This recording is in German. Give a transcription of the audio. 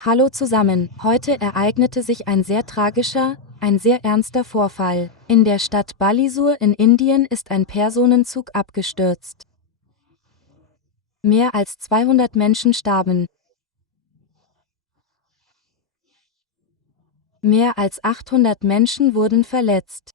Hallo zusammen, heute ereignete sich ein sehr tragischer, ein sehr ernster Vorfall. In der Stadt Balisur in Indien ist ein Personenzug abgestürzt. Mehr als 200 Menschen starben. Mehr als 800 Menschen wurden verletzt.